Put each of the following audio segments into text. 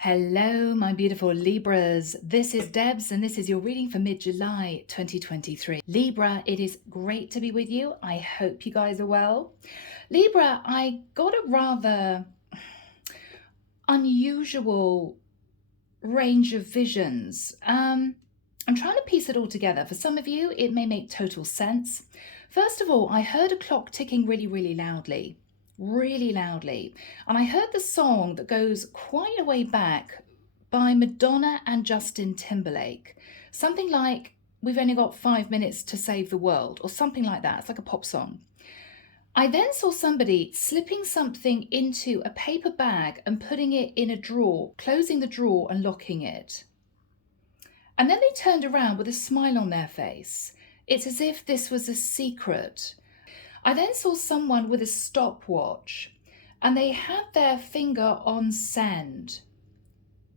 Hello, my beautiful Libras. This is Debs, and this is your reading for mid-July 2023. Libra, it is great to be with you. I hope you guys are well. Libra, I got a rather unusual range of visions. I'm trying to piece it all together. For some of you, it may make total sense. First of all, I heard a clock ticking really loudly. And I heard the song that goes quite a way back by Madonna and Justin Timberlake. Something like, "We've only got 5 minutes to save the world," or something like that. It's like a pop song. I then saw somebody slipping something into a paper bag and putting it in a drawer, closing the drawer and locking it. And then they turned around with a smile on their face. It's as if this was a secret. I then saw someone with a stopwatch and they had their finger on send.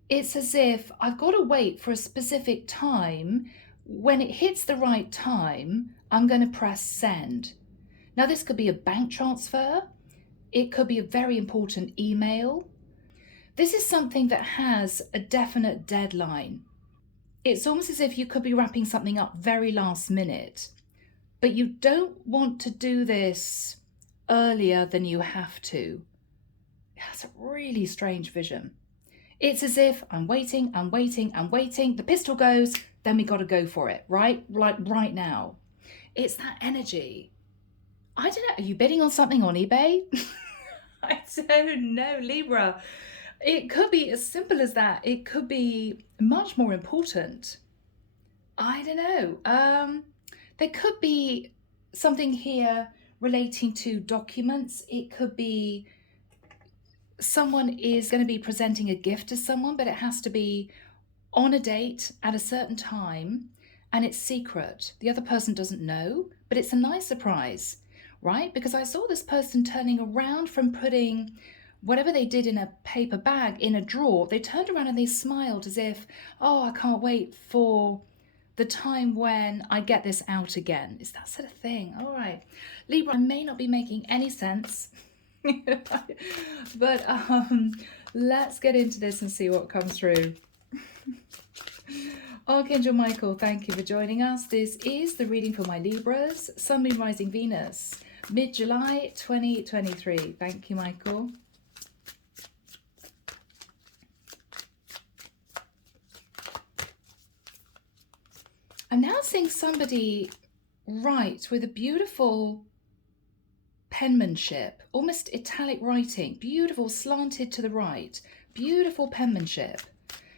It's as if I've got to wait for a specific time. When it hits the right time, I'm going to press send. Now, this could be a bank transfer. It could be a very important email. This is something that has a definite deadline. It's almost as if you could be wrapping something up very last minute. But you don't want to do this earlier than you have to. That's a really strange vision. It's as if I'm waiting. The pistol goes, then we got to go for it, right? Like right now. It's that energy. I don't know. Are you bidding on something on eBay? I don't know, Libra. It could be as simple as that. It could be much more important. I don't know. There could be something here relating to documents. It could be someone is going to be presenting a gift to someone, but it has to be on a date at a certain time and it's secret. The other person doesn't know, but it's a nice surprise, right? Because I saw this person turning around from putting whatever they did in a paper bag in a drawer. They turned around and they smiled as if, oh, I can't wait for the time when I get this out again. It's that sort of thing. All right, Libra, I may not be making any sense, but let's get into this and see what comes through. Archangel Michael, thank you for joining us. This is the reading for my Libras, Sun, Moon, Rising, Venus, mid-July 2023. Thank you, Michael. I'm now seeing somebody write with a beautiful penmanship, almost italic writing, beautiful, slanted to the right, beautiful penmanship.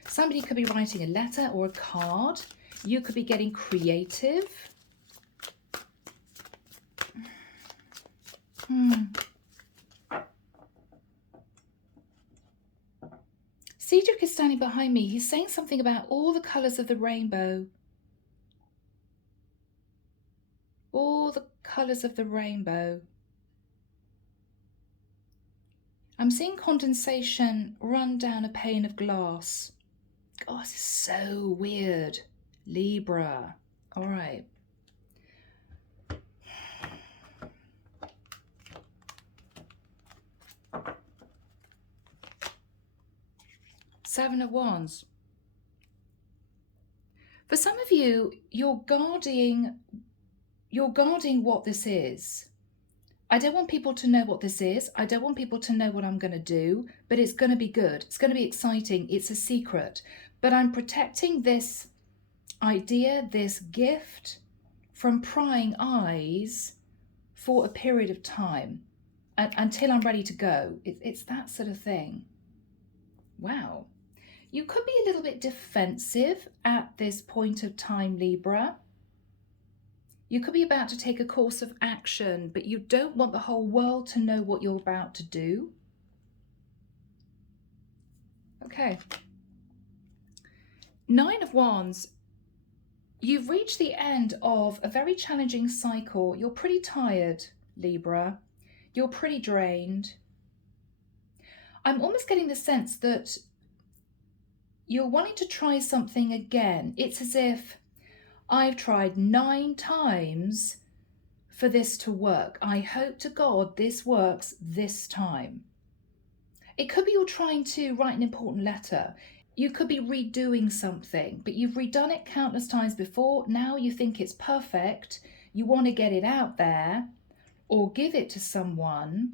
Somebody could be writing a letter or a card. You could be getting creative. Cedric is standing behind me. He's saying something about all the colours of the rainbow. All the colours of the rainbow. I'm seeing condensation run down a pane of glass. Oh, this is so weird. Libra. All right. Seven of Wands. For some of you, you're guarding what this is. I don't want people to know what this is. I don't want people to know what I'm going to do, but it's going to be good. It's going to be exciting. It's a secret. But I'm protecting this idea, this gift, from prying eyes for a period of time until I'm ready to go. It's that sort of thing. Wow. You could be a little bit defensive at this point of time, Libra. You could be about to take a course of action, but you don't want the whole world to know what you're about to do. Okay. Nine of Wands. You've reached the end of a very challenging cycle. You're pretty tired, Libra. You're pretty drained. I'm almost getting the sense that you're wanting to try something again. It's as if I've tried 9 times for this to work. I hope to God this works this time. It could be you're trying to write an important letter. You could be redoing something, but you've redone it countless times before. Now you think it's perfect. You want to get it out there or give it to someone,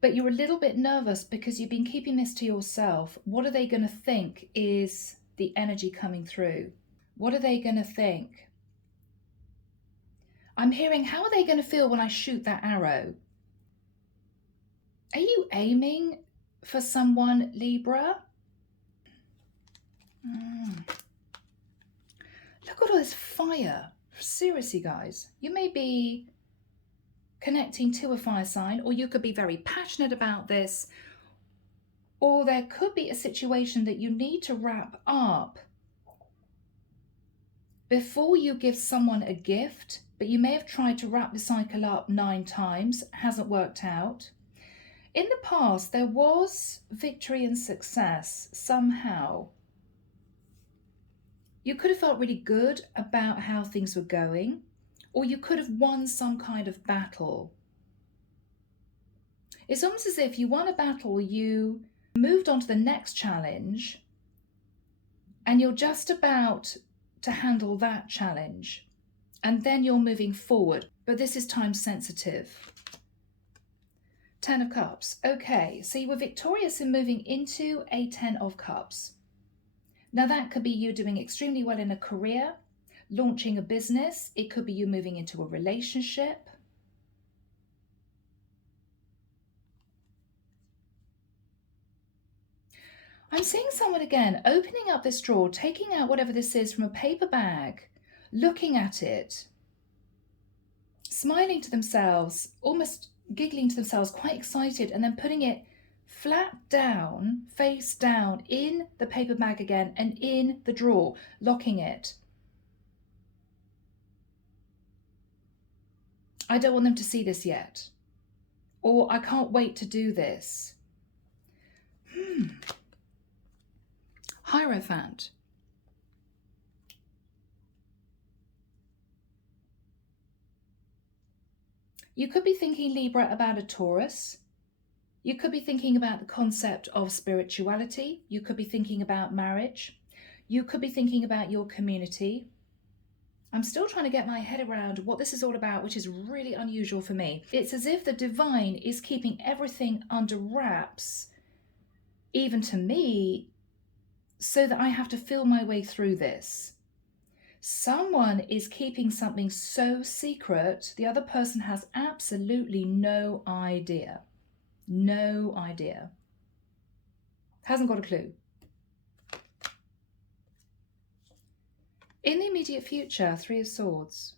but you're a little bit nervous because you've been keeping this to yourself. What are they going to think is the energy coming through? What are they going to think? I'm hearing, how are they going to feel when I shoot that arrow? Are you aiming for someone, Libra? Look at all this fire. Seriously, guys, you may be connecting to a fire sign, or you could be very passionate about this, or there could be a situation that you need to wrap up before you give someone a gift, but you may have tried to wrap the cycle up 9 times, hasn't worked out. In the past, there was victory and success somehow. You could have felt really good about how things were going, or you could have won some kind of battle. It's almost as if you won a battle, you moved on to the next challenge, and you're just about to handle that challenge, and then you're moving forward. But this is time sensitive. 10 of Cups. Okay, so you were victorious in moving into a 10 of Cups. Now that could be you doing extremely well in a career, launching a business. It could be you moving into a relationship. I'm seeing someone again opening up this drawer, taking out whatever this is from a paper bag, looking at it, smiling to themselves, almost giggling to themselves, quite excited, and then putting it flat down, face down, in the paper bag again and in the drawer, locking it. I don't want them to see this yet. Or I can't wait to do this. Hierophant. You could be thinking, Libra, about a Taurus. You could be thinking about the concept of spirituality. You could be thinking about marriage. You could be thinking about your community. I'm still trying to get my head around what this is all about, which is really unusual for me. It's as if the divine is keeping everything under wraps, even to me, so that I have to feel my way through this. Someone is keeping something so secret, the other person has absolutely no idea. No idea. Hasn't got a clue. In the immediate future, 3 of Swords.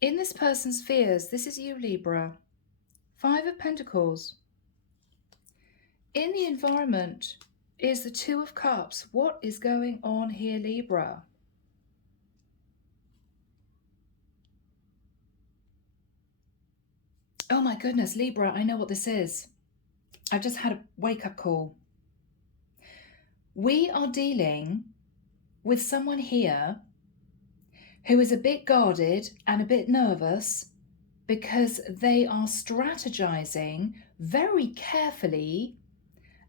In this person's fears, this is you, Libra. 5 of Pentacles. In the environment is the 2 of Cups. What is going on here, Libra? Oh my goodness, Libra, I know what this is. I've just had a wake-up call. We are dealing with someone here who is a bit guarded and a bit nervous because they are strategizing very carefully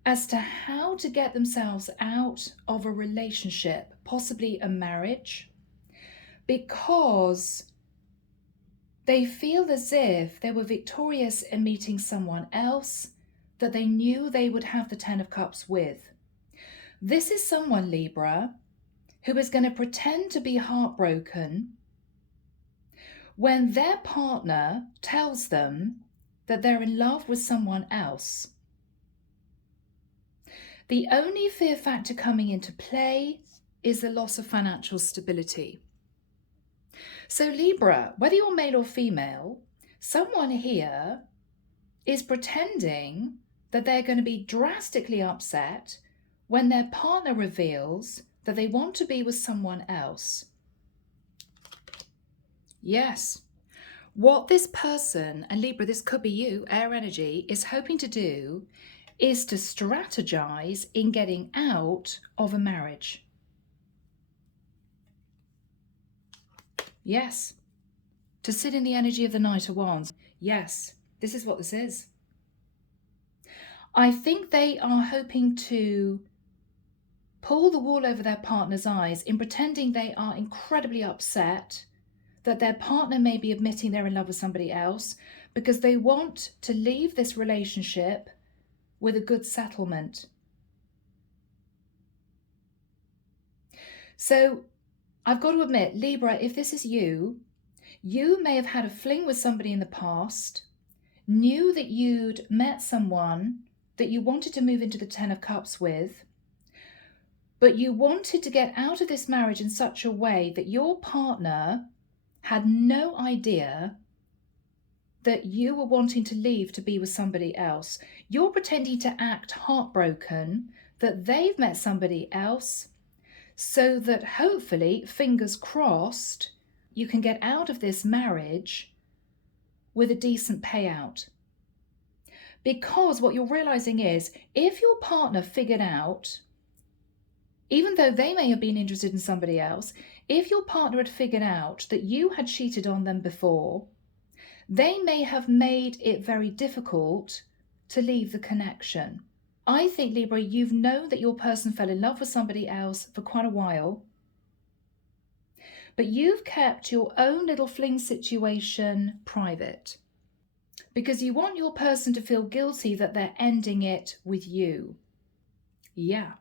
as to how to get themselves out of a relationship, possibly a marriage, because they feel as if they were victorious in meeting someone else that they knew they would have the 10 of Cups with. This is someone, Libra, who is going to pretend to be heartbroken when their partner tells them that they're in love with someone else. The only fear factor coming into play is the loss of financial stability. So Libra, whether you're male or female, someone here is pretending that they're going to be drastically upset when their partner reveals that they want to be with someone else. Yes. What this person, and Libra, this could be you, air energy, is hoping to do is to strategize in getting out of a marriage. Yes. To sit in the energy of the Knight of Wands. Yes. This is what this is. I think they are hoping to pull the wool over their partner's eyes in pretending they are incredibly upset that their partner may be admitting they're in love with somebody else, because they want to leave this relationship with a good settlement. So I've got to admit, Libra, if this is you, you may have had a fling with somebody in the past, knew that you'd met someone that you wanted to move into the Ten of Cups with, but you wanted to get out of this marriage in such a way that your partner had no idea that you were wanting to leave to be with somebody else. You're pretending to act heartbroken that they've met somebody else, so that hopefully, fingers crossed, you can get out of this marriage with a decent payout. Because what you're realizing is, if your partner figured out, even though they may have been interested in somebody else, if your partner had figured out that you had cheated on them before, they may have made it very difficult to leave the connection. I think, Libra, you've known that your person fell in love with somebody else for quite a while, but you've kept your own little fling situation private because you want your person to feel guilty that they're ending it with you. Yeah.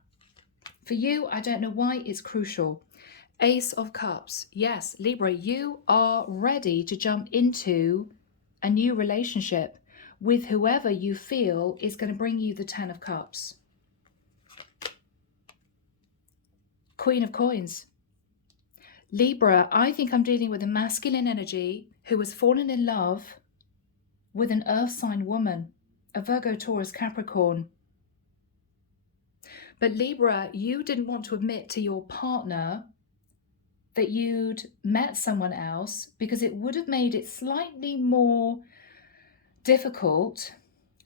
For you, I don't know why it's crucial. Ace of Cups. Yes, Libra, you are ready to jump into a new relationship with whoever you feel is going to bring you the Ten of Cups. Queen of Coins. Libra, I think I'm dealing with a masculine energy who has fallen in love with an earth sign woman, a Virgo, Taurus, Capricorn. But Libra, you didn't want to admit to your partner that you'd met someone else because it would have made it slightly more difficult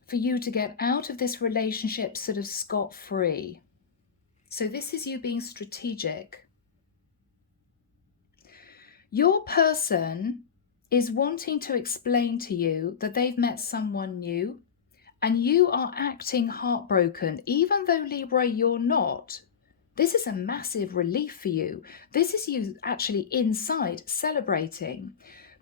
for you to get out of this relationship sort of scot-free. So this is you being strategic. Your person is wanting to explain to you that they've met someone new, and you are acting heartbroken, even though, Libra, you're not. This is a massive relief for you. This is you actually inside celebrating,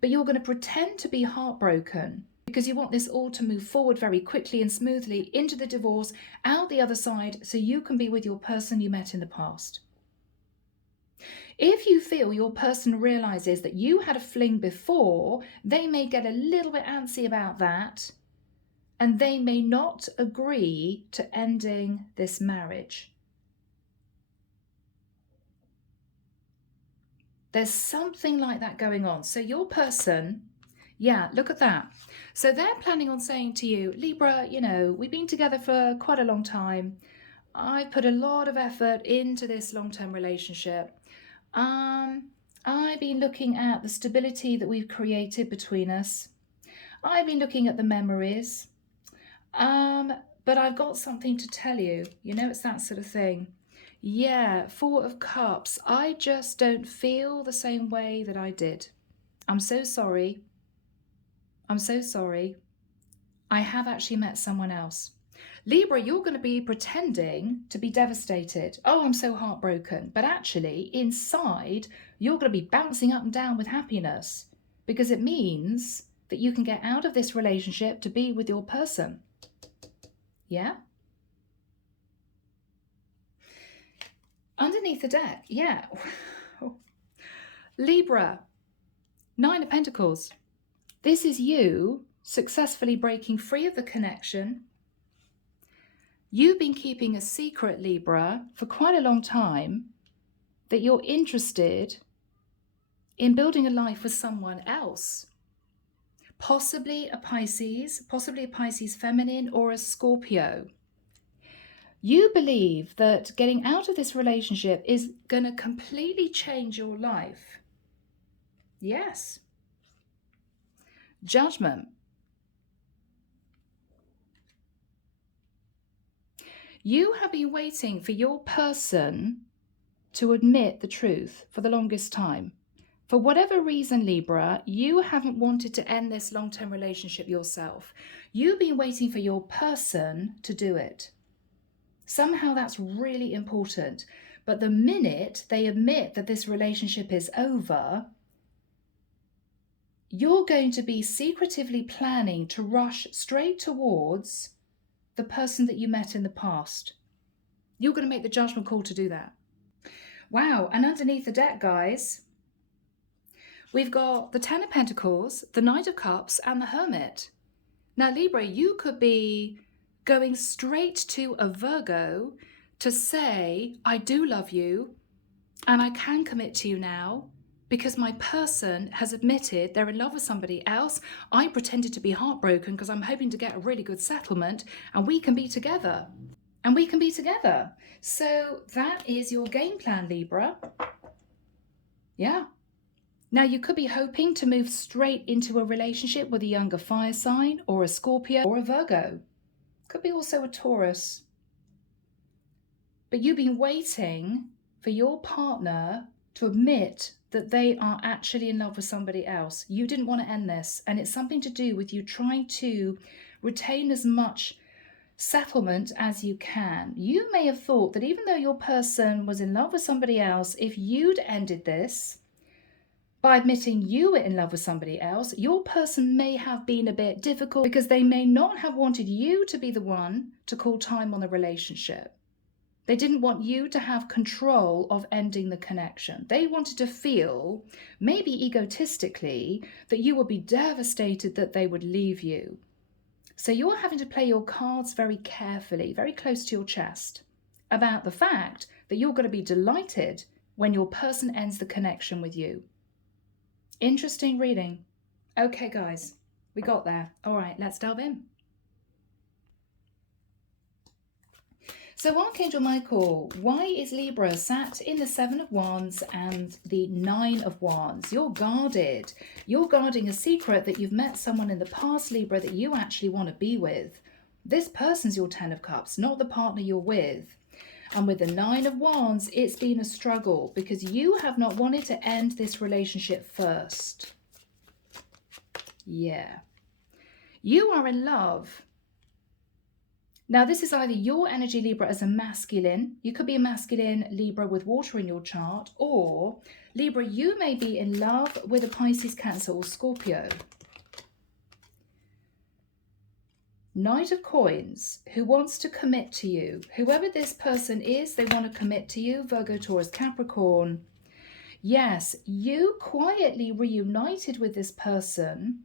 but you're going to pretend to be heartbroken because you want this all to move forward very quickly and smoothly into the divorce, out the other side, so you can be with your person you met in the past. If you feel your person realizes that you had a fling before, they may get a little bit antsy about that, and they may not agree to ending this marriage. There's something like that going on. So your person, yeah, look at that. So they're planning on saying to you, Libra, you know, we've been together for quite a long time. I've put a lot of effort into this long-term relationship. I've been looking at the stability that we've created between us. I've been looking at the memories. But I've got something to tell you. You know, it's that sort of thing. Yeah, Four of Cups. I just don't feel the same way that I did. I'm so sorry. I'm so sorry. I have actually met someone else. Libra, you're going to be pretending to be devastated. Oh, I'm so heartbroken. But actually, inside, you're going to be bouncing up and down with happiness because it means that you can get out of this relationship to be with your person. Yeah? Underneath the deck, yeah. Libra, Nine of Pentacles. This is you successfully breaking free of the connection. You've been keeping a secret, Libra, for quite a long time that you're interested in building a life with someone else. Possibly a Pisces feminine, or a Scorpio. You believe that getting out of this relationship is going to completely change your life. Yes. Judgment. You have been waiting for your person to admit the truth for the longest time. For whatever reason, Libra, you haven't wanted to end this long-term relationship yourself. You've been waiting for your person to do it. Somehow that's really important. But the minute they admit that this relationship is over, you're going to be secretively planning to rush straight towards the person that you met in the past. You're going to make the judgment call to do that. Wow, and underneath the deck, guys, we've got the Ten of Pentacles, the Knight of Cups, and the Hermit. Now, Libra, you could be going straight to a Virgo to say, I do love you, and I can commit to you now, because my person has admitted they're in love with somebody else. I pretended to be heartbroken because I'm hoping to get a really good settlement, and we can be together. And we can be together. So that is your game plan, Libra. Yeah. Now, you could be hoping to move straight into a relationship with a younger fire sign, or a Scorpio, or a Virgo. Could be also a Taurus. But you've been waiting for your partner to admit that they are actually in love with somebody else. You didn't want to end this, and it's something to do with you trying to retain as much settlement as you can. You may have thought that even though your person was in love with somebody else, if you'd ended this by admitting you were in love with somebody else, your person may have been a bit difficult because they may not have wanted you to be the one to call time on the relationship. They didn't want you to have control of ending the connection. They wanted to feel, maybe egotistically, that you would be devastated that they would leave you. So you're having to play your cards very carefully, very close to your chest, about the fact that you're going to be delighted when your person ends the connection with you. Interesting reading. Okay, guys, we got there. All right, let's delve in. So Archangel Michael, why is Libra sat in the Seven of Wands and the Nine of Wands? You're guarded. You're guarding a secret that you've met someone in the past, Libra, that you actually want to be with. This person's your Ten of Cups, not the partner you're with. And with the Nine of Wands, it's been a struggle because you have not wanted to end this relationship first. Yeah. You are in love. Now, this is either your energy, Libra, as a masculine. You could be a masculine Libra with water in your chart, or Libra, you may be in love with a Pisces, Cancer, or Scorpio. Knight of Coins, who wants to commit to you. Whoever this person is, they want to commit to you. Virgo, Taurus, Capricorn. Yes, you quietly reunited with this person.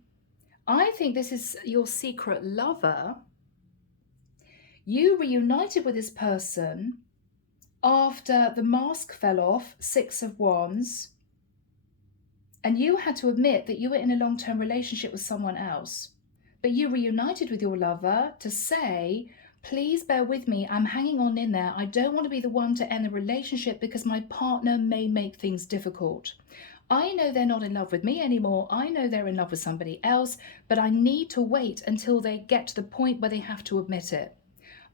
I think this is your secret lover. You reunited with this person after the mask fell off, Six of Wands, and you had to admit that you were in a long-term relationship with someone else. But you reunited with your lover to say, please bear with me, I'm hanging on in there. I don't want to be the one to end the relationship because my partner may make things difficult. I know they're not in love with me anymore. I know they're in love with somebody else, but I need to wait until they get to the point where they have to admit it.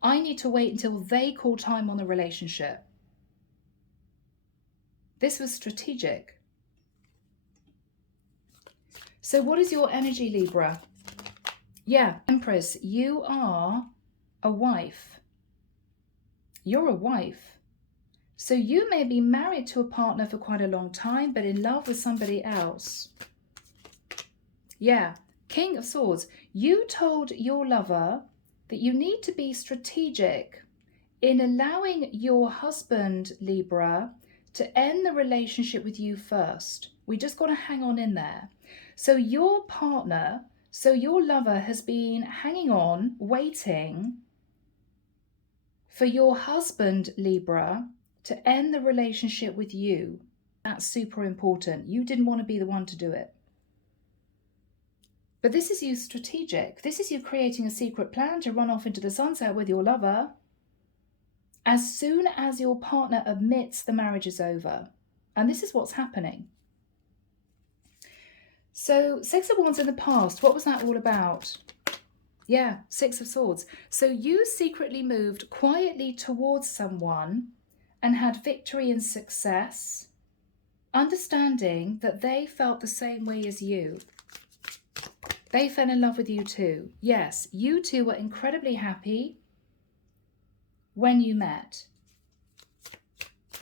I need to wait until they call time on the relationship. This was strategic. So what is your energy, Libra? Yeah, Empress, you are a wife. You're a wife. So you may be married to a partner for quite a long time, but in love with somebody else. Yeah, King of Swords. You told your lover that you need to be strategic in allowing your husband, Libra, to end the relationship with you first. We just got to hang on in there. So your partner, so your lover has been hanging on, waiting for your husband, Libra, to end the relationship with you. That's super important. You didn't want to be the one to do it. But this is you strategic. This is you creating a secret plan to run off into the sunset with your lover as soon as your partner admits the marriage is over. And this is what's happening. So Six of Wands in the past, what was that all about? Yeah, Six of Swords. So you secretly moved quietly towards someone and had victory and success. understanding that they felt the same way as you. They fell in love with you too. Yes, you two were incredibly happy when you met.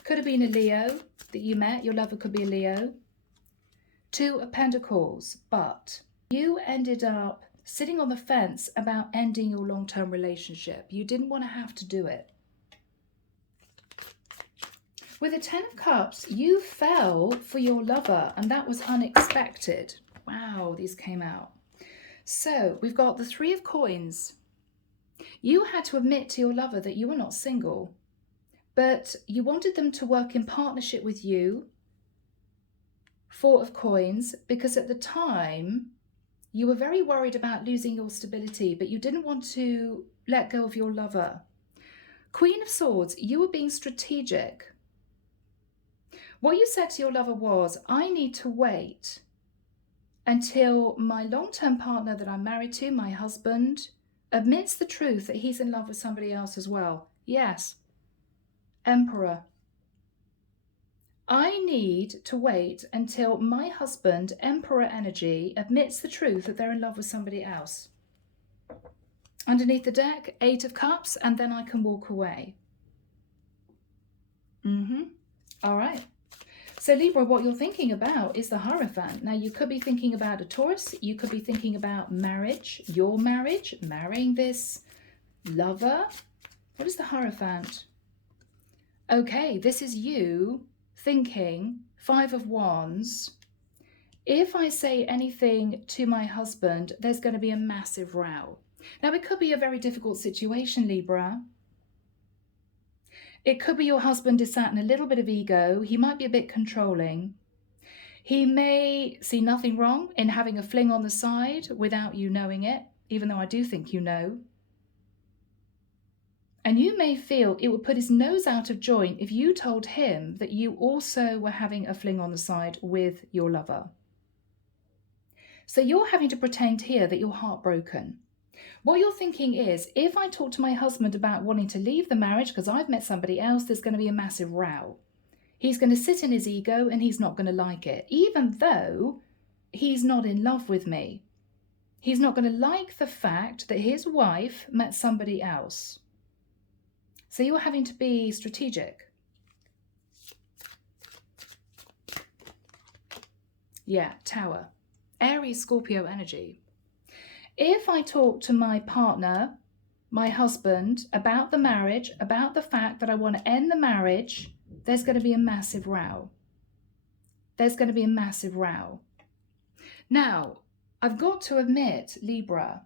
Could have been a Leo that you met. Your lover could be a Leo. Two of Pentacles, but you ended up sitting on the fence about ending your long-term relationship. You didn't want to have to do it. With the Ten of Cups, you fell for your lover, and that was unexpected. Wow, these came out. So we've got the Three of Coins. You had to admit to your lover that you were not single, but you wanted them to work in partnership with you. Four of Coins, because at the time you were very worried about losing your stability, but you didn't want to let go of your lover. Queen of Swords, you were being strategic. What you said to your lover was, I need to wait until my long-term partner that I'm married to, my husband, admits the truth that he's in love with somebody else as well. Yes. Emperor. I need to wait until my husband, Emperor energy, admits the truth that they're in love with somebody else. Underneath the deck, Eight of Cups, and then I can walk away. All right. So Libra, what you're thinking about is the Hierophant. Now, you could be thinking about a Taurus. You could be thinking about marriage, your marriage, marrying this lover. What is the Hierophant? Okay, this is you thinking, Five of Wands. If I say anything to my husband, there's going to be a massive row. Now, it could be a very difficult situation, Libra. It could be your husband is sat in a little bit of ego. He might be a bit controlling. He may see nothing wrong in having a fling on the side without you knowing it, even though I do think you know. And you may feel it would put his nose out of joint if you told him that you also were having a fling on the side with your lover. So you're having to pretend here that you're heartbroken. What you're thinking is, if I talk to my husband about wanting to leave the marriage because I've met somebody else, there's going to be a massive row. He's going to sit in his ego and he's not going to like it, even though he's not in love with me. He's not going to like the fact that his wife met somebody else. So you're having to be strategic. Yeah, Tower. Aries, Scorpio energy. If I talk to my partner, my husband, about the marriage, about the fact that I want to end the marriage, there's going to be a massive row. There's going to be a massive row. Now, I've got to admit, Libra,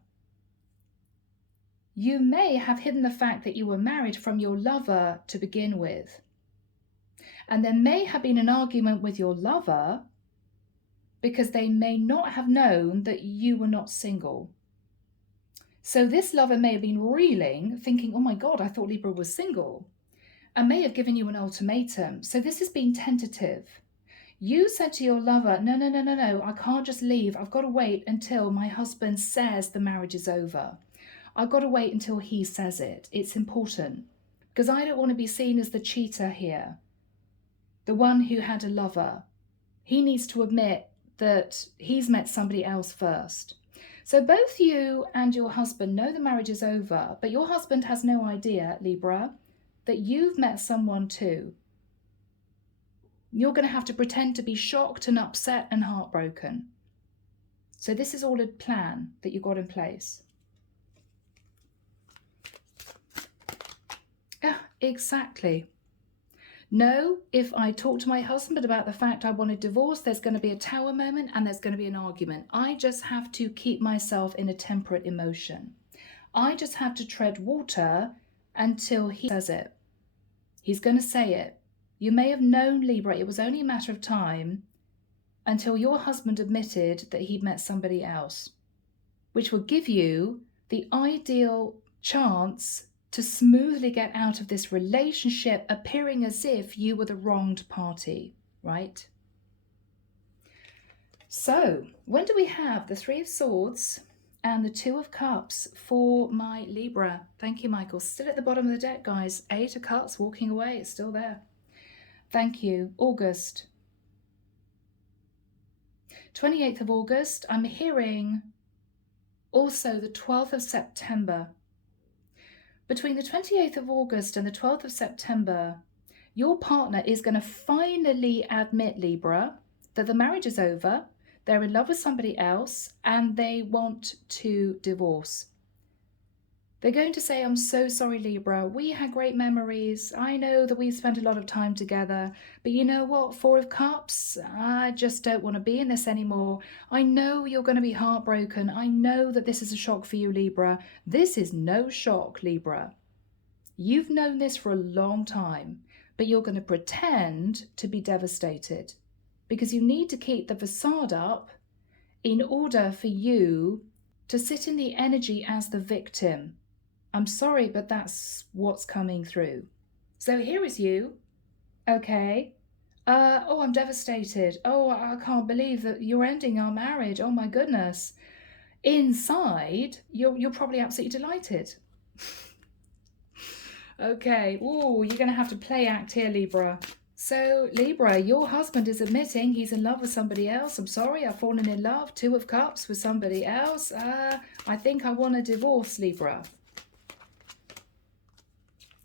you may have hidden the fact that you were married from your lover to begin with. And there may have been an argument with your lover because they may not have known that you were not single. So this lover may have been reeling, thinking, oh my God, I thought Libra was single, and may have given you an ultimatum. So this has been tentative. You said to your lover, no, I can't just leave. I've got to wait until my husband says the marriage is over. I've got to wait until he says it. It's important because I don't want to be seen as the cheater here, the one who had a lover. He needs to admit that he's met somebody else first. So both you and your husband know the marriage is over, but your husband has no idea, Libra, that you've met someone too. You're going to have to pretend to be shocked and upset and heartbroken. So this is all a plan that you got in place. Yeah, exactly. No, if I talk to my husband about the fact I want a divorce, there's going to be a Tower moment and there's going to be an argument. I just have to keep myself in a temperate emotion. I just have to tread water until he says it. He's going to say it. You may have known, Libra, it was only a matter of time until your husband admitted that he'd met somebody else, which will give you the ideal chance to smoothly get out of this relationship, appearing as if you were the wronged party, right? So, when do we have the Three of Swords and the Two of Cups for my Libra? Thank you, Michael. Still at the bottom of the deck, guys. Eight of Cups, walking away. It's still there. Thank you. August. 28th of August. I'm hearing also the 12th of September. Between the 28th of August and the 12th of September, your partner is going to finally admit, Libra, that the marriage is over, they're in love with somebody else, and they want to divorce. They're going to say, I'm so sorry, Libra. We had great memories. I know that we spent a lot of time together. But you know what? Four of Cups, I just don't want to be in this anymore. I know you're going to be heartbroken. I know that this is a shock for you, Libra. This is no shock, Libra. You've known this for a long time, but you're going to pretend to be devastated because you need to keep the facade up in order for you to sit in the energy as the victim. I'm sorry, but that's what's coming through. So here is you. Okay. Oh, I'm devastated. Oh, I can't believe that you're ending our marriage. Oh my goodness. Inside, you're probably absolutely delighted. Okay. Oh, you're going to have to play act here, Libra. So, Libra, your husband is admitting he's in love with somebody else. I'm sorry, I've fallen in love. 2 of Cups with somebody else. I think I want a divorce, Libra.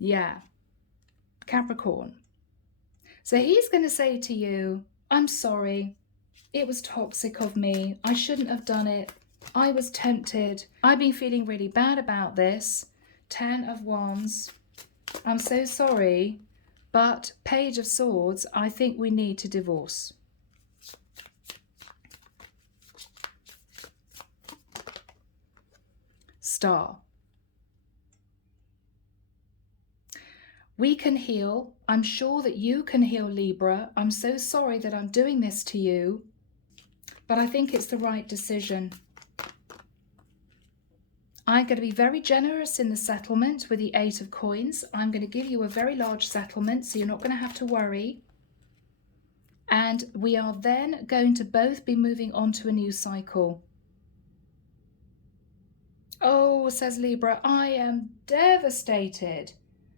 Yeah. Capricorn. So he's going to say to you, I'm sorry. It was toxic of me. I shouldn't have done it. I was tempted. I've been feeling really bad about this. 10 of Wands. I'm so sorry. But Page of Swords, I think we need to divorce. Star. We can heal. I'm sure that you can heal, Libra. I'm so sorry that I'm doing this to you, but I think it's the right decision. I'm going to be very generous in the settlement with the 8 of Coins. I'm going to give you a very large settlement, so you're not going to have to worry. And we are then going to both be moving on to a new cycle. Oh, says Libra, I am devastated.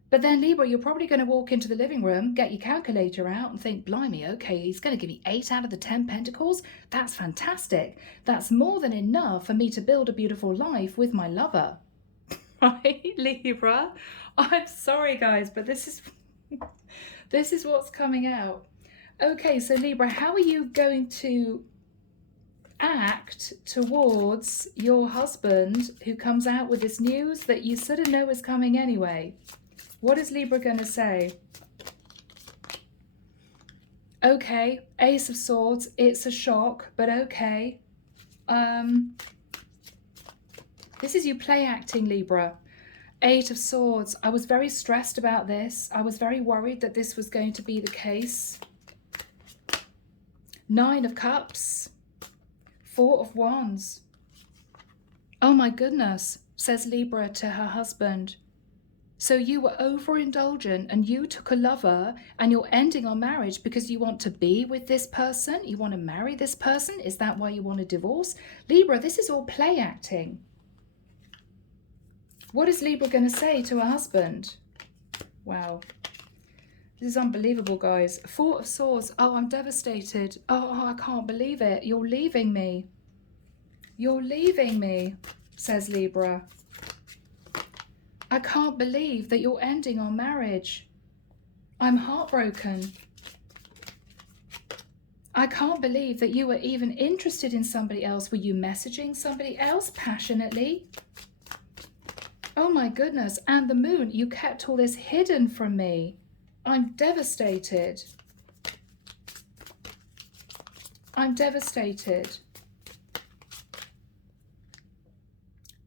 But then, Libra, you're probably going to walk into the living room, get your calculator out and think, blimey, okay, he's going to give me 8 out of the 10 pentacles. That's fantastic. That's more than enough for me to build a beautiful life with my lover. Right, Libra? I'm sorry, guys, but this is what's coming out. Okay, so Libra, how are you going to act towards your husband who comes out with this news that you sort of know is coming anyway? What is Libra going to say? Okay, Ace of Swords, it's a shock, but okay. This is you play acting, Libra. 8 of Swords, I was very stressed about this. I was very worried that this was going to be the case. 9 of Cups. 4 of Wands. Oh my goodness, says Libra to her husband. So you were overindulgent and you took a lover and you're ending our marriage because you want to be with this person? You want to marry this person? Is that why you want a divorce? Libra, this is all play acting. What is Libra going to say to her husband? Wow. This is unbelievable, guys. 4 of Swords. Oh, I'm devastated. Oh, I can't believe it. You're leaving me. You're leaving me, says Libra. I can't believe that you're ending our marriage. I'm heartbroken. I can't believe that you were even interested in somebody else. Were you messaging somebody else passionately? Oh my goodness. And the Moon, you kept all this hidden from me. I'm devastated. I'm devastated.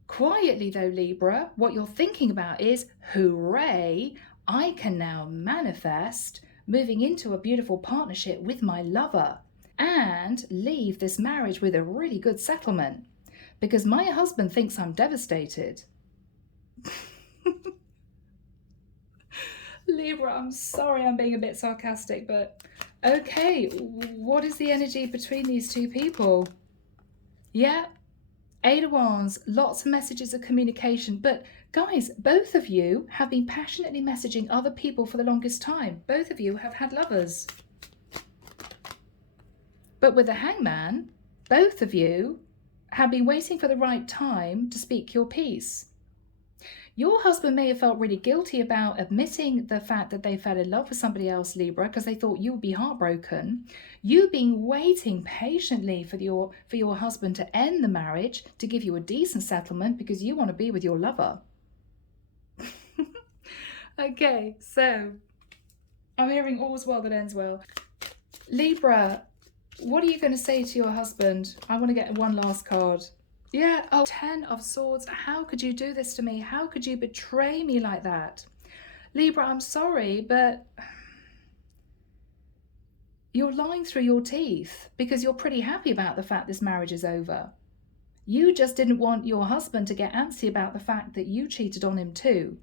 Quietly though, Libra, what you're thinking about is, hooray, I can now manifest moving into a beautiful partnership with my lover and leave this marriage with a really good settlement because my husband thinks I'm devastated. Libra, I'm sorry I'm being a bit sarcastic, but okay, what is the energy between these two people? Yeah. 8 of Wands, lots of messages of communication. But guys, both of you have been passionately messaging other people for the longest time. Both of you have had lovers. But with the Hangman, Both of you have been waiting for the right time to speak your piece. Your husband may have felt really guilty about admitting the fact that they fell in love with somebody else, Libra, because they thought you would be heartbroken. You've been waiting patiently for your husband to end the marriage, to give you a decent settlement, because you want to be with your lover. Okay, so I'm hearing all's well that ends well. Libra, what are you going to say to your husband? I want to get one last card. Yeah, oh, 10 of Swords. How could you do this to me? How could you betray me like that? Libra, I'm sorry, but you're lying through your teeth because you're pretty happy about the fact this marriage is over. You just didn't want your husband to get antsy about the fact that you cheated on him too.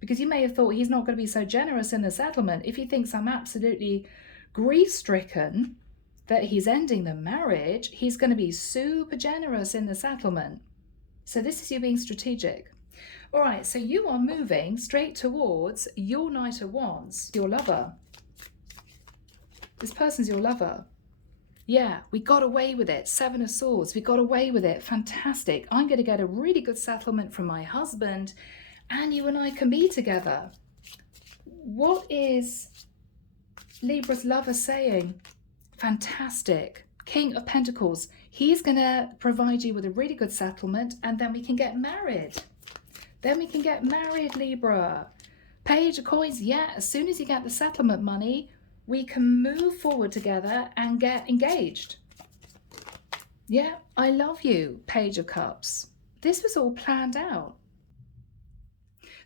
Because you may have thought he's not going to be so generous in the settlement. If he thinks I'm absolutely grief-stricken that he's ending the marriage, he's going to be super generous in the settlement. So this is you being strategic. All right, so you are moving straight towards your Knight of Wands, your lover. This person's your lover. Yeah, we got away with it. 7 of Swords, we got away with it. Fantastic. I'm going to get a really good settlement from my husband, and you and I can be together. What is Libra's lover saying? Fantastic. King of Pentacles. He's going to provide you with a really good settlement, and then we can get married. Then we can get married, Libra. Page of Coins. Yeah, as soon as you get the settlement money, we can move forward together and get engaged. Yeah, I love you, Page of Cups. This was all planned out.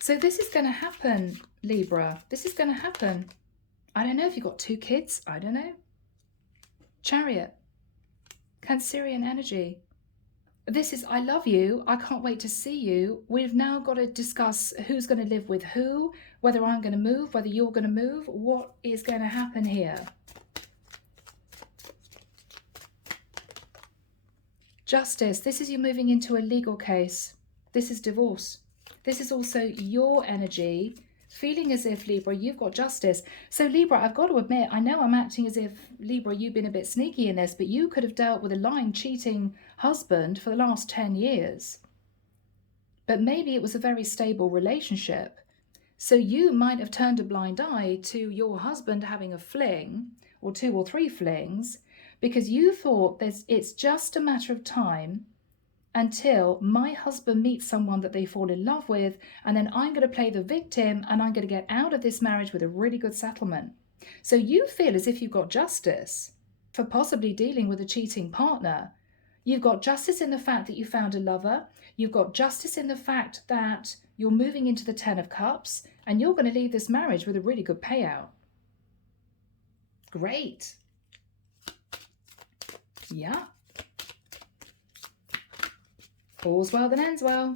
So this is going to happen, Libra. This is going to happen. I don't know if you've got 2 kids. I don't know. Chariot. Cancerian energy. This is, I love you. I can't wait to see you. We've now got to discuss who's going to live with who, whether I'm going to move, whether you're going to move. What is going to happen here? Justice. This is you moving into a legal case. This is divorce. This is also your energy, feeling as if, Libra, you've got justice. So, Libra, I've got to admit, I know I'm acting as if, Libra, you've been a bit sneaky in this, but you could have dealt with a lying, cheating husband for the last 10 years. But maybe it was a very stable relationship. So you might have turned a blind eye to your husband having a fling, or 2 or 3 flings, because you thought it's just a matter of time until my husband meets someone that they fall in love with, and then I'm going to play the victim and I'm going to get out of this marriage with a really good settlement. So you feel as if you've got justice for possibly dealing with a cheating partner. You've got justice in the fact that you found a lover. You've got justice in the fact that you're moving into the 10 of Cups, and you're going to leave this marriage with a really good payout. Great. Yeah. All's well that ends well.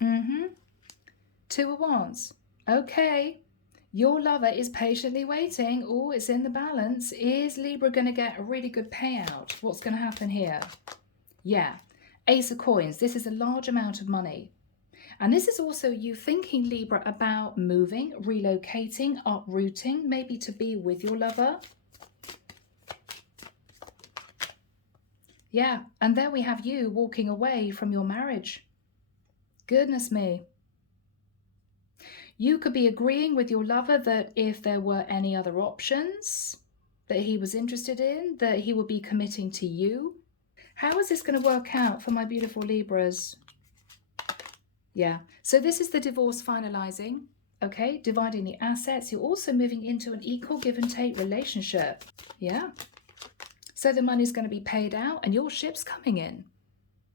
2 of Wands. Okay. Your lover is patiently waiting. Oh, it's in the balance. Is Libra going to get a really good payout? What's going to happen here? Yeah. Ace of Coins. This is a large amount of money. And this is also you thinking, Libra, about moving, relocating, uprooting, maybe to be with your lover. Yeah, and there we have you walking away from your marriage. Goodness me. You could be agreeing with your lover that if there were any other options that he was interested in, that he would be committing to you. How is this going to work out for my beautiful Libras? Yeah, so this is the divorce finalizing, okay? Dividing the assets. You're also moving into an equal give and take relationship. Yeah. So the money's going to be paid out and your ship's coming in.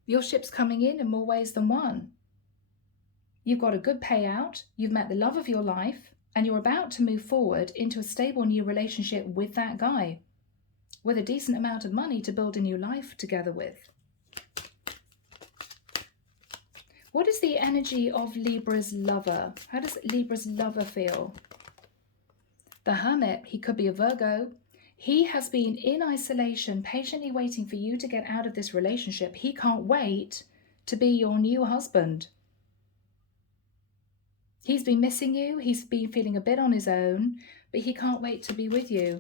Your ship's coming in more ways than one. You've got a good payout, you've met the love of your life, and you're about to move forward into a stable new relationship with that guy, with a decent amount of money to build a new life together with. What is the energy of Libra's lover? How does Libra's lover feel? The Hermit, he could be a Virgo. He has been in isolation, patiently waiting for you to get out of this relationship. He can't wait to be your new husband. He's been missing you. He's been feeling a bit on his own, but he can't wait to be with you.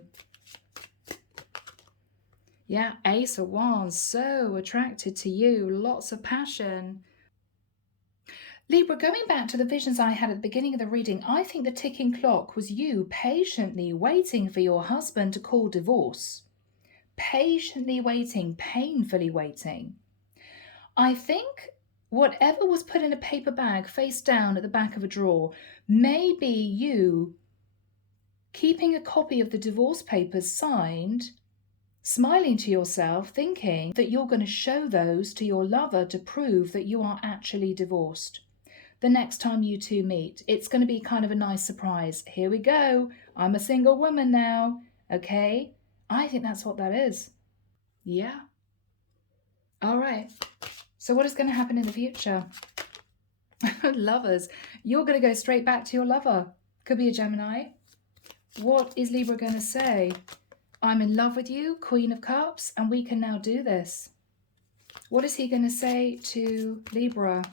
Yeah, Ace of Wands, so attracted to you, lots of passion. Libra, going back to the visions I had at the beginning of the reading, I think the ticking clock was you patiently waiting for your husband to call divorce. Patiently waiting, painfully waiting. I think whatever was put in a paper bag face down at the back of a drawer may be you keeping a copy of the divorce papers signed, smiling to yourself, thinking that you're going to show those to your lover to prove that you are actually divorced. The next time you two meet, it's going to be kind of a nice surprise. Here we go. I'm a single woman now. Okay? I think that's what that is. Yeah. All right. So, what is going to happen in the future? Lovers. You're going to go straight back to your lover. Could be a Gemini. What is Libra going to say? I'm in love with you, Queen of Cups, and we can now do this. What is he going to say to Libra?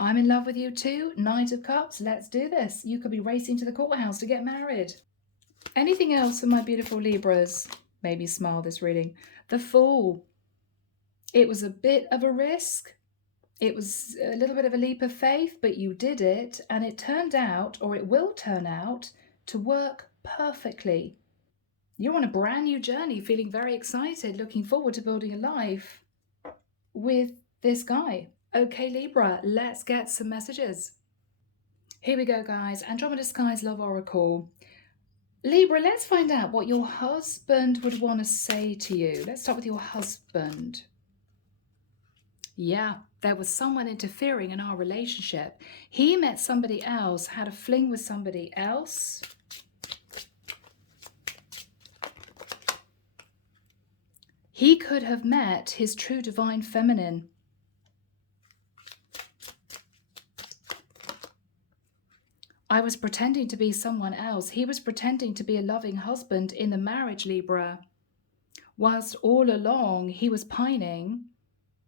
I'm in love with you too, Knight of Cups, let's do this. You could be racing to the courthouse to get married. Anything else for my beautiful Libras? Maybe smile this reading. The Fool. It was a bit of a risk. It was a little bit of a leap of faith, but you did it, and it turned out, or it will turn out, to work perfectly. You're on a brand new journey, feeling very excited, looking forward to building a life with this guy. Okay, Libra, let's get some messages. Here we go, guys. Andromeda Sky's Love Oracle. Libra, let's find out what your husband would want to say to you. Let's start with your husband. Yeah, there was someone interfering in our relationship. He met somebody else, had a fling with somebody else. He could have met his true divine feminine. I was pretending to be someone else. He was pretending to be a loving husband in the marriage, Libra. Whilst all along he was pining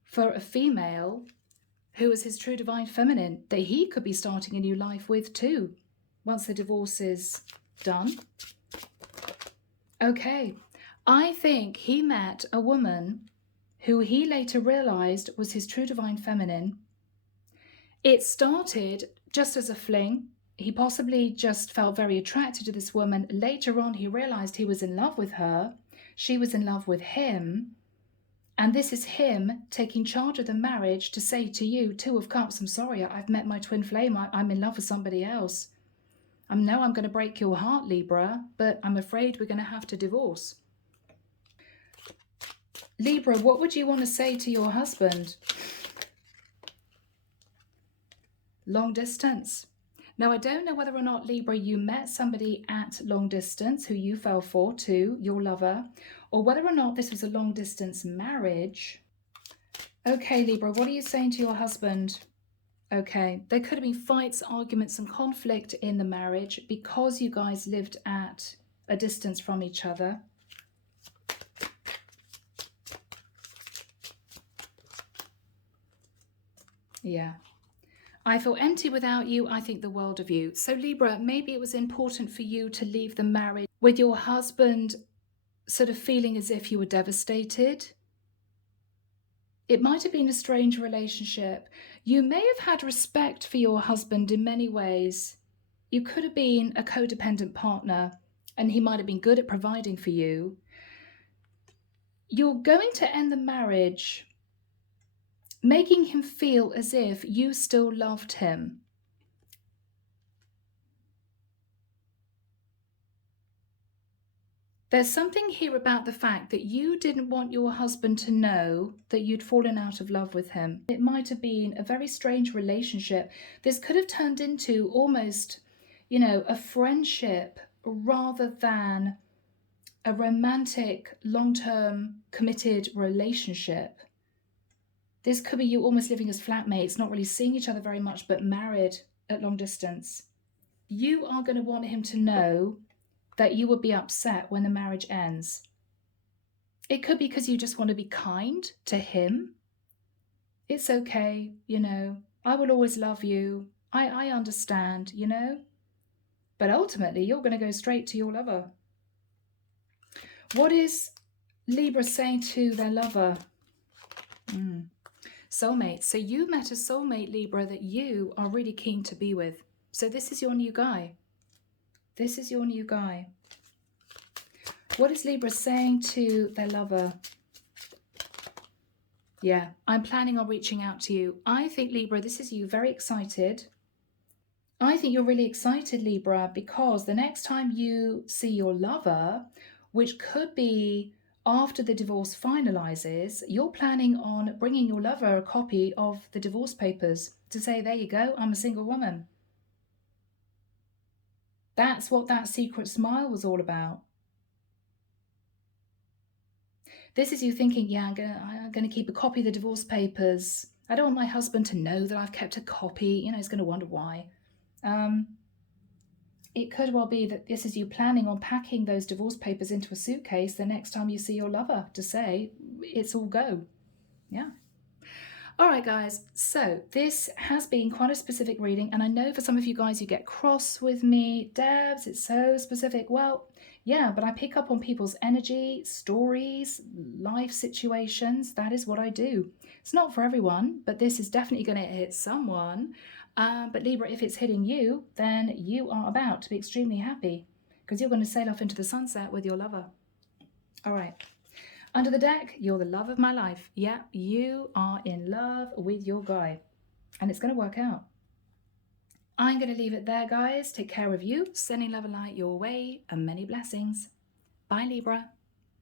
for a female who was his true divine feminine that he could be starting a new life with too, once the divorce is done. Okay, I think he met a woman who he later realized was his true divine feminine. It started just as a fling. He possibly just felt very attracted to this woman. Later on, he realized he was in love with her. She was in love with him. And this is him taking charge of the marriage to say to you, Two of Cups, I'm sorry, I've met my twin flame. I'm in love with somebody else. I know I'm going to break your heart, Libra, but I'm afraid we're going to have to divorce. Libra, what would you want to say to your husband? Long distance. Now, I don't know whether or not, Libra, you met somebody at long distance who you fell for too, your lover, or whether or not this was a long distance marriage. Okay, Libra, what are you saying to your husband? Okay, there could have been fights, arguments, and conflict in the marriage because you guys lived at a distance from each other. Yeah. I feel empty without you. I think the world of you. So Libra, maybe it was important for you to leave the marriage with your husband sort of feeling as if you were devastated. It might have been a strange relationship. You may have had respect for your husband in many ways. You could have been a codependent partner and he might have been good at providing for you. You're going to end the marriage making him feel as if you still loved him. There's something here about the fact that you didn't want your husband to know that you'd fallen out of love with him. It might have been a very strange relationship. This could have turned into almost, a friendship rather than a romantic, long-term, committed relationship. This could be you almost living as flatmates, not really seeing each other very much, but married at long distance. You are going to want him to know that you would be upset when the marriage ends. It could be because you just want to be kind to him. It's okay, I will always love you. I understand, But ultimately, you're going to go straight to your lover. What is Libra saying to their lover, soulmate. So you met a soulmate, Libra, that you are really keen to be with. So this is your new guy. This is your new guy. What is Libra saying to their lover? Yeah, I'm planning on reaching out to you. I think, Libra, this is you very excited. I think you're really excited, Libra, because the next time you see your lover, which could be after the divorce finalizes, you're planning on bringing your lover a copy of the divorce papers to say, there you go, I'm a single woman. That's what that secret smile was all about. This is you thinking, yeah, I'm gonna keep a copy of the divorce papers. I don't want my husband to know that I've kept a copy. You know, he's going to wonder why. It could well be that this is you planning on packing those divorce papers into a suitcase the next time you see your lover to say, it's all go. Yeah. All right, guys. So this has been quite a specific reading. And I know for some of you guys, you get cross with me. Debs, it's so specific. Well, yeah, but I pick up on people's energy, stories, life situations. That is what I do. It's not for everyone, but this is definitely going to hit someone. But Libra, if it's hitting you, then you are about to be extremely happy because you're going to sail off into the sunset with your lover. All right. Under the deck, you're the love of my life. Yeah, you are in love with your guy. And it's going to work out. I'm going to leave it there, guys. Take care of you. Sending love and light your way. And many blessings. Bye, Libra.